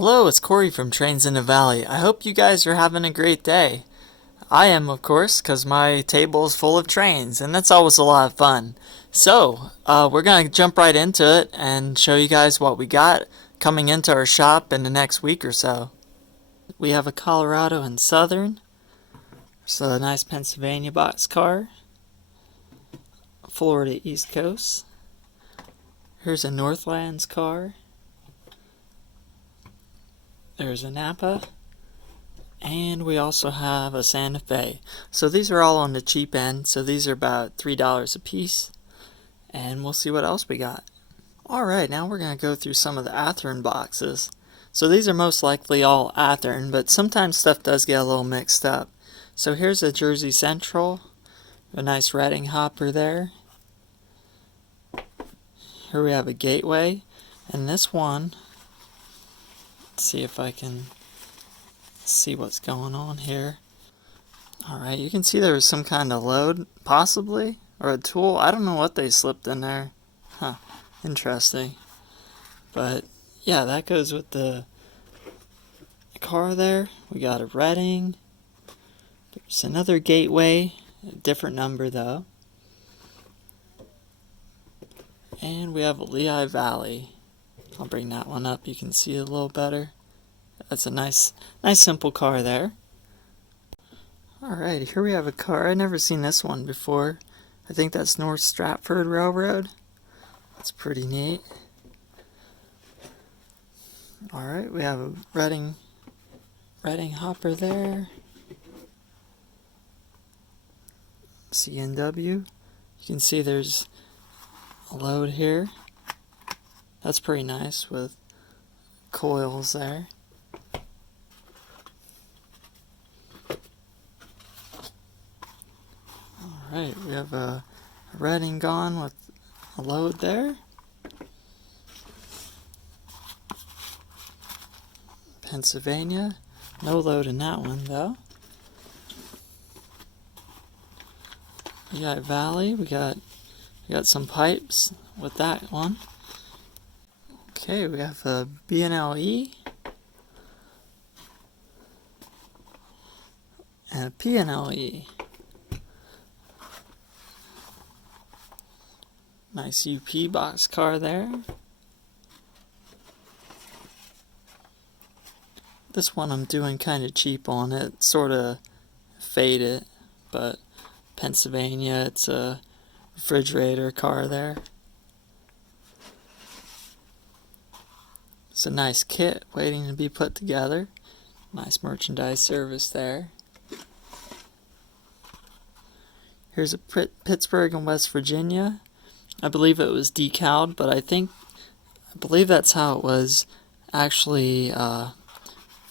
Hello, it's Corey from Trains in the Valley. I hope you guys are having a great day. I am, of course, because my table is full of trains, and that's always a lot of fun. So, we're going to jump right into it and show you guys what we got coming into our shop in the next week or so. We have a Colorado and Southern. So a nice Pennsylvania boxcar. Florida East Coast. Here's a Northlands car. There's a Napa. And we also have a Santa Fe. So these are all on the cheap end. So these are about $3 a piece. And we'll see what else we got. Alright, now we're going to go through some of the Athearn boxes. So these are most likely all Athearn, but sometimes stuff does get a little mixed up. So here's a Jersey Central. A nice Reading hopper there. Here we have a Gateway. And this one, let's see if I can see what's going on here. Alright, you can see there was some kind of load, possibly, or a tool. I don't know what they slipped in there. Huh, interesting. But, yeah, that goes with the car there. We got a Reading. There's another Gateway, a different number though. And we have a Lehigh Valley. I'll bring that one up, you can see it a little better. That's a nice simple car there. Alright, here we have a car. I've never seen this one before. I think that's North Stratford Railroad. That's pretty neat. Alright, we have a Reading hopper there. CNW. You can see there's a load here. That's pretty nice with coils there. Alright, we have a Reading gone with a load there. Pennsylvania. No load in that one though. We got Valley. We got some pipes with that one. Okay, we have a B&LE and a P&LE. Nice UP box car there. This one I'm doing kind of cheap on it, sort of faded, but Pennsylvania, it's a refrigerator car there. It's a nice kit waiting to be put together. Nice merchandise service there. Here's a Pittsburgh and West Virginia. I believe it was decaled, but I believe that's how it was actually, if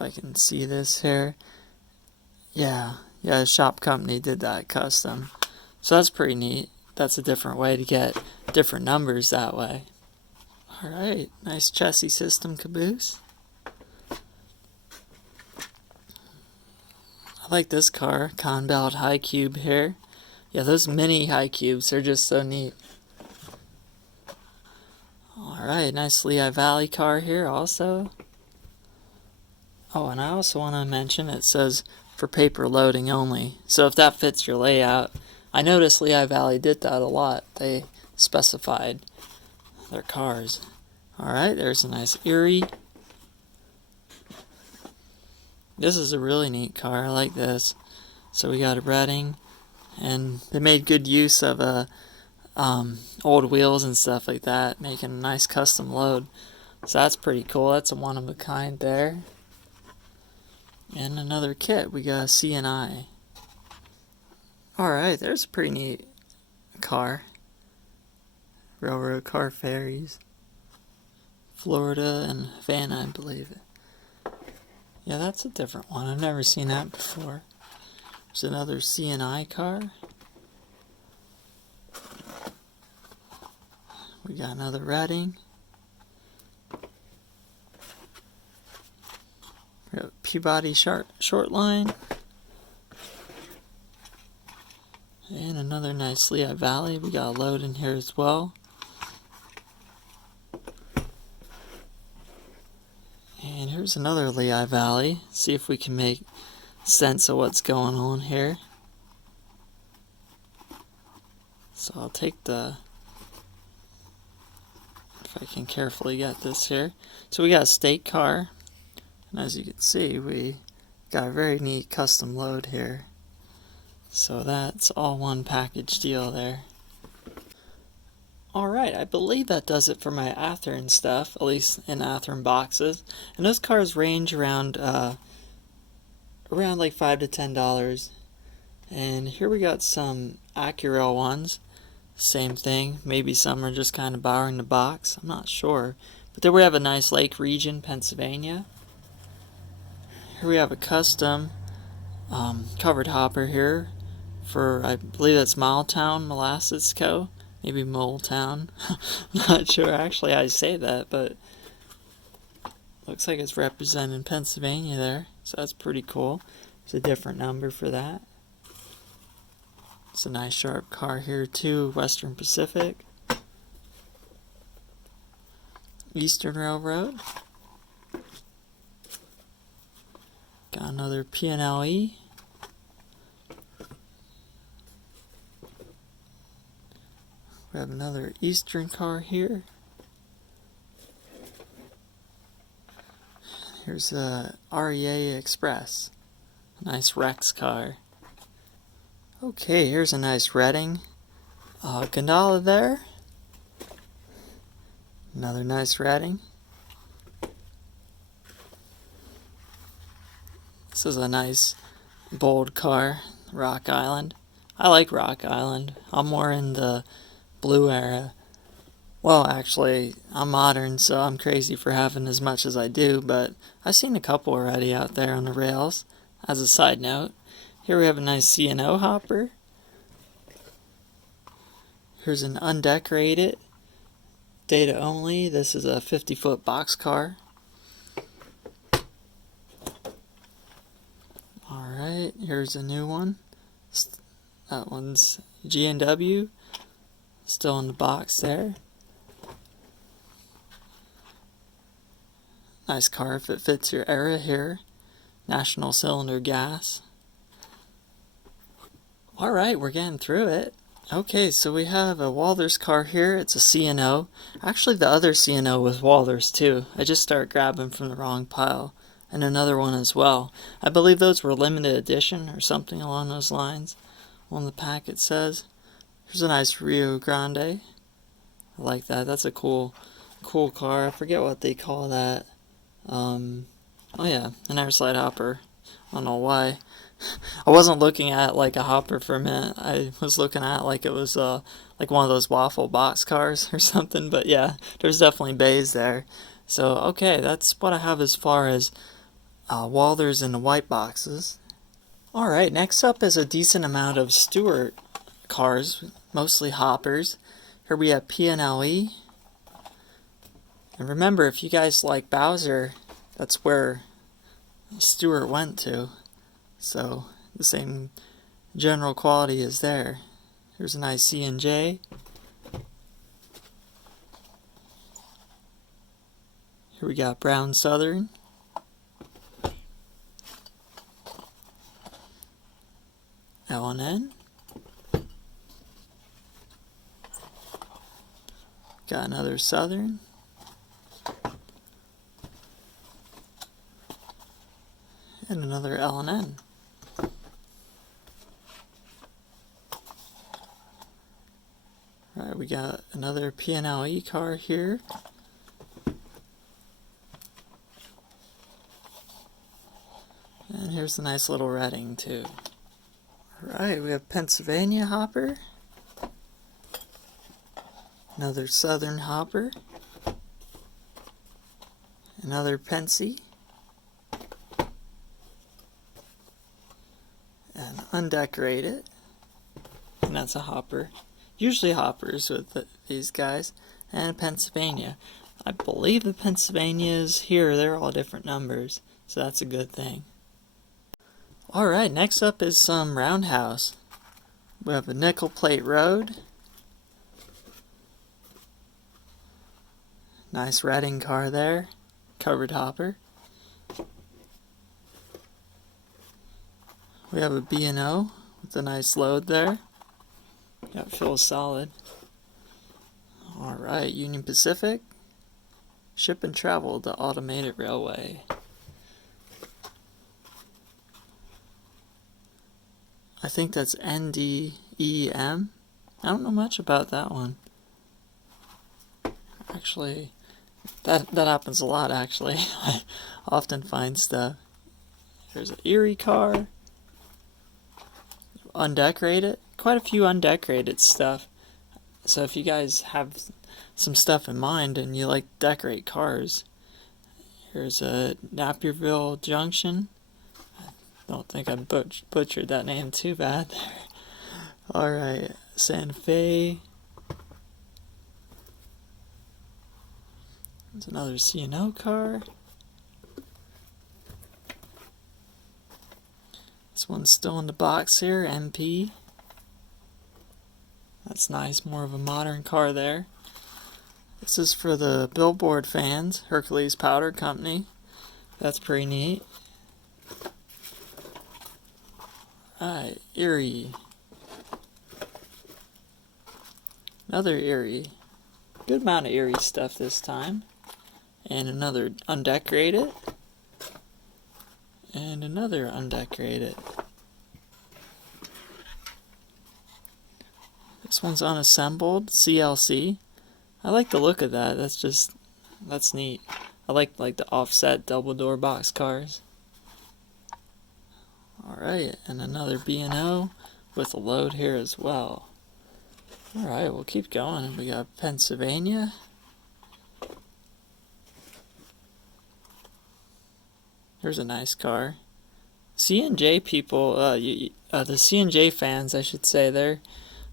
I can see this here. Yeah, the shop company did that custom. So that's pretty neat. That's a different way to get different numbers that way. Alright, nice chassis system caboose. I like this car, Conbelt High Cube here. Yeah, those mini High Cubes are just so neat. Alright, nice Lehigh Valley car here also. Oh, and I also want to mention it says for paper loading only. So if that fits your layout, I noticed Lehigh Valley did that a lot. They specified their cars. Alright, there's a nice Erie. This is a really neat car. I like this. So we got a Reading, and they made good use of old wheels and stuff like that, making a nice custom load. So that's pretty cool. That's a one of a kind there. And another kit. We got a C&I. Alright, there's a pretty neat car. Railroad car ferries. Florida and Havana, I believe. Yeah, that's a different one. I've never seen that before. There's another C&I car. We got another Reading. We got Peabody short line. And another nice Lehigh Valley. We got a load in here as well. Here's another Lehigh Valley. See if we can make sense of what's going on here. So I'll take the, if I can carefully get this here. So we got a state car, and as you can see, we got a very neat custom load here. So that's all one package deal there. Alright, I believe that does it for my Athearn stuff, at least in Athearn boxes. And those cars range around like $5 to $10. And here we got some Accurail ones. Same thing. Maybe some are just kind of borrowing the box. I'm not sure. But there we have a nice Lake Region, Pennsylvania. Here we have a custom covered hopper here for, I believe that's Miletown Molasses Co. Maybe Moletown. I'm not sure actually how I say that, but looks like it's representing Pennsylvania there. So that's pretty cool. It's a different number for that. It's a nice sharp car here too. Western Pacific. Eastern Railroad. Got another P&LE. We have another Eastern car here. Here's a REA Express. Nice Rex car. Okay, here's a nice Reading. Gondola there. Another nice Reading. This is a nice bold car, Rock Island. I like Rock Island. I'm more in the blue era. Well, actually, I'm modern, so I'm crazy for having as much as I do, but I've seen a couple already out there on the rails. As a side note, here we have a nice C&O hopper. Here's an undecorated, data only. This is a 50-foot boxcar. Alright, here's a new one. That one's G&W. Still in the box there. Nice car if it fits your era here. National cylinder gas. Alright, we're getting through it. Okay, so we have a Walthers car here. It's a C&O. Actually, the other C&O was Walthers too. I just started grabbing from the wrong pile. And another one as well. I believe those were limited edition or something along those lines. On the pack it says. Here's a nice Rio Grande. I like that. That's a cool car. I forget what they call that. Oh yeah, an air slide hopper. I don't know why. I wasn't looking at it like a hopper for a minute. I was looking at it like it was like one of those waffle box cars or something. But yeah, there's definitely bays there. So okay, that's what I have as far as Walthers in the white boxes. Alright, next up is a decent amount of Stewart cars, mostly hoppers. Here we have P&LE. And remember, if you guys like Bowser, that's where Stewart went to. So the same general quality is there. Here's a nice C&J. Here we got Brown Southern. L&N. Got another Southern. And another L&N. Alright, we got another P&LE car here. And here's a nice little Reading too. Alright, we have Pennsylvania hopper. Another Southern hopper. Another Pensy. And undecorated. And that's a hopper. Usually hoppers with these guys. And Pennsylvania. I believe the Pennsylvanias here, they're all different numbers. So that's a good thing. Alright, next up is some Roundhouse. We have a nickel plate road. Nice Reading car there. Covered hopper. We have a B&O with a nice load there. Yeah, it feels solid. Alright, Union Pacific. Ship and Travel, the automated railway. I think that's NDEM. I don't know much about that one. Actually, that happens a lot, actually. I often find stuff. There's an Erie car. Undecorated. Quite a few undecorated stuff. So if you guys have some stuff in mind and you like to decorate cars, here's a Napierville Junction. I don't think I butchered that name too bad there. Alright, Santa Fe. There's another C&O car. This one's still in the box here, MP. That's nice, more of a modern car there. This is for the billboard fans, Hercules Powder Company. That's pretty neat. Alright, Erie. Another Erie. Good amount of Erie stuff this time. And another undecorated. And another undecorated. This one's unassembled, CLC. I like the look of that. That's neat. I like the offset double door box cars. Alright, and another B&O with a load here as well. Alright, we'll keep going. We got Pennsylvania. There's a nice car. C&J people, the C&J fans, I should say, they're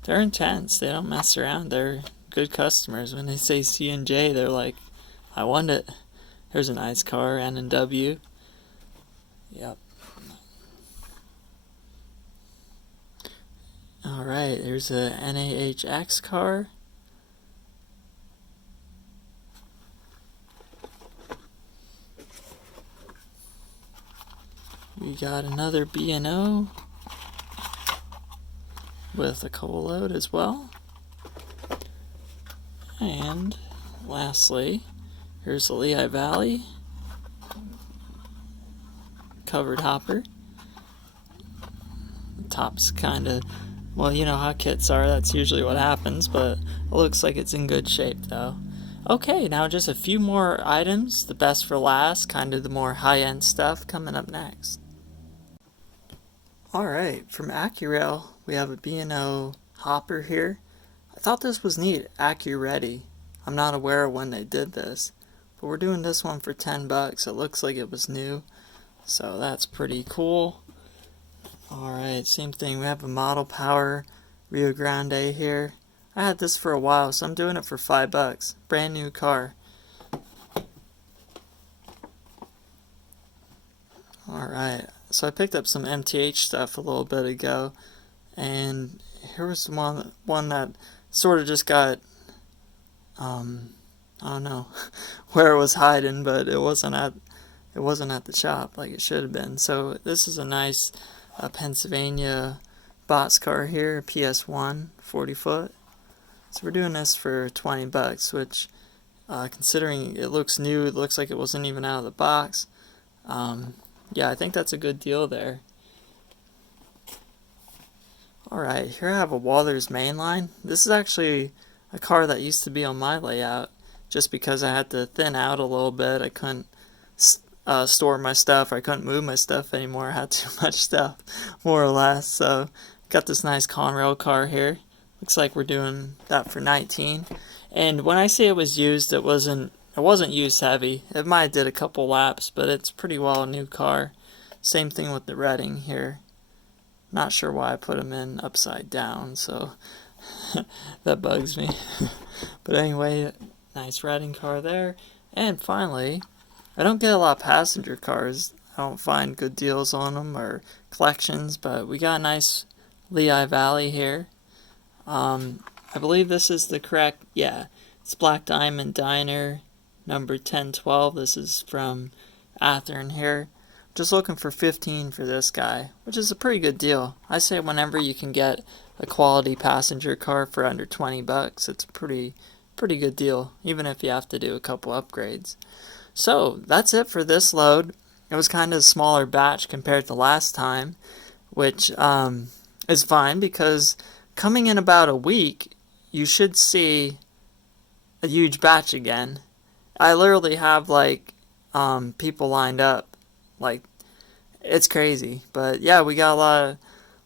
intense. They don't mess around. They're good customers. When they say C&J, they're like, I want it. Here's a nice car, N&W. Yep. Alright, there's a NAHX car. We got another B&O with a coal load as well. And lastly, here's the Lehigh Valley covered hopper. The top's kind of, well, you know how kits are, that's usually what happens, but it looks like it's in good shape though. Okay, now just a few more items, the best for last, kind of the more high-end stuff coming up next. Alright, from Accurail, we have a B&O hopper here. I thought this was neat, Accurail. I'm not aware of when they did this, but we're doing this one for 10 bucks. It looks like it was new, so that's pretty cool. Alright, same thing, we have a Model Power Rio Grande here. I had this for a while, so I'm doing it for 5 bucks. Brand new car. Alright, so I picked up some MTH stuff a little bit ago, and here was one that sort of just got, I don't know where it was hiding, but it wasn't at the shop like it should have been. So this is a nice Pennsylvania box car here, PS1, 40 foot. So we're doing this for 20 bucks, which, considering it looks new, it looks like it wasn't even out of the box. Yeah, I think that's a good deal there. Alright, here I have a Walthers mainline. This is actually a car that used to be on my layout, just because I had to thin out a little bit. I couldn't store my stuff, I couldn't move my stuff anymore. I had too much stuff, more or less. So, got this nice Conrail car here. Looks like we're doing that for 19. And when I say it was used, it wasn't used heavy. It might have did a couple laps, but it's pretty well a new car. Same thing with the Redding here. Not sure why I put them in upside down, so that bugs me. But anyway, nice Redding car there. And finally, I don't get a lot of passenger cars. I don't find good deals on them or collections, but we got a nice Lehigh Valley here. I believe this is the correct, yeah, it's Black Diamond Diner, number 1012. This is from Athearn here. just looking for 15 for this guy, which is a pretty good deal. I say whenever you can get a quality passenger car for under 20 bucks, it's a pretty good deal, even if you have to do a couple upgrades. So that's it for this load. It was kind of a smaller batch compared to last time, which is fine because coming in about a week, you should see a huge batch again. I literally have like people lined up, like it's crazy. But yeah, we got a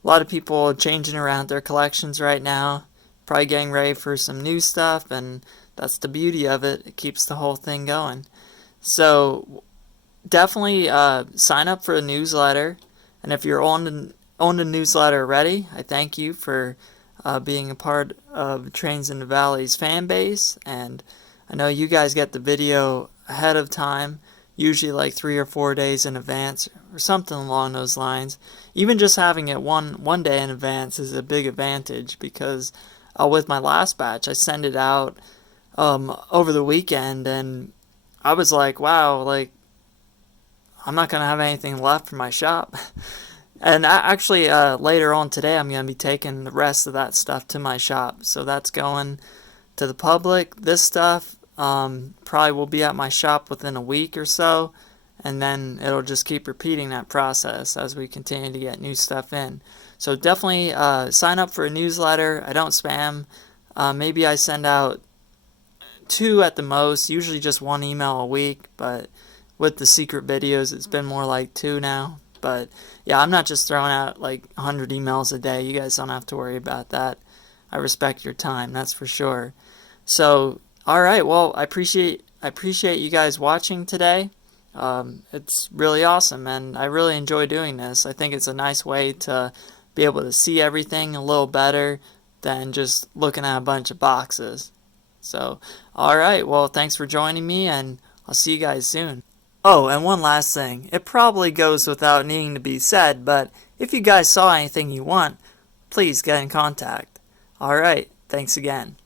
lot of people changing around their collections right now, probably getting ready for some new stuff, and that's the beauty of it. It keeps the whole thing going. So definitely sign up for a newsletter, and if you're on the newsletter already, I thank you for being a part of Trains in the Valley's fan base, and I know you guys get the video ahead of time, usually like 3 or 4 days in advance or something along those lines. Even just having it one day in advance is a big advantage, because with my last batch I sent it out over the weekend, and I was like, wow, like I'm not gonna have anything left for my shop. And actually later on today I'm gonna be taking the rest of that stuff to my shop, so that's going to the public. This stuff probably will be at my shop within a week or so, and then it'll just keep repeating that process as we continue to get new stuff in. So definitely sign up for a newsletter. I don't spam. Maybe I send out 2 at the most, usually just 1 email a week, but with the secret videos it's been more like 2 now. But yeah, I'm not just throwing out like 100 emails a day. You guys don't have to worry about that. I respect your time, that's for sure. So alright, well, I appreciate you guys watching today. It's really awesome, and I really enjoy doing this. I think it's a nice way to be able to see everything a little better than just looking at a bunch of boxes. So, alright, well, thanks for joining me, and I'll see you guys soon. Oh, and one last thing. It probably goes without needing to be said, but if you guys saw anything you want, please get in contact. Alright, thanks again.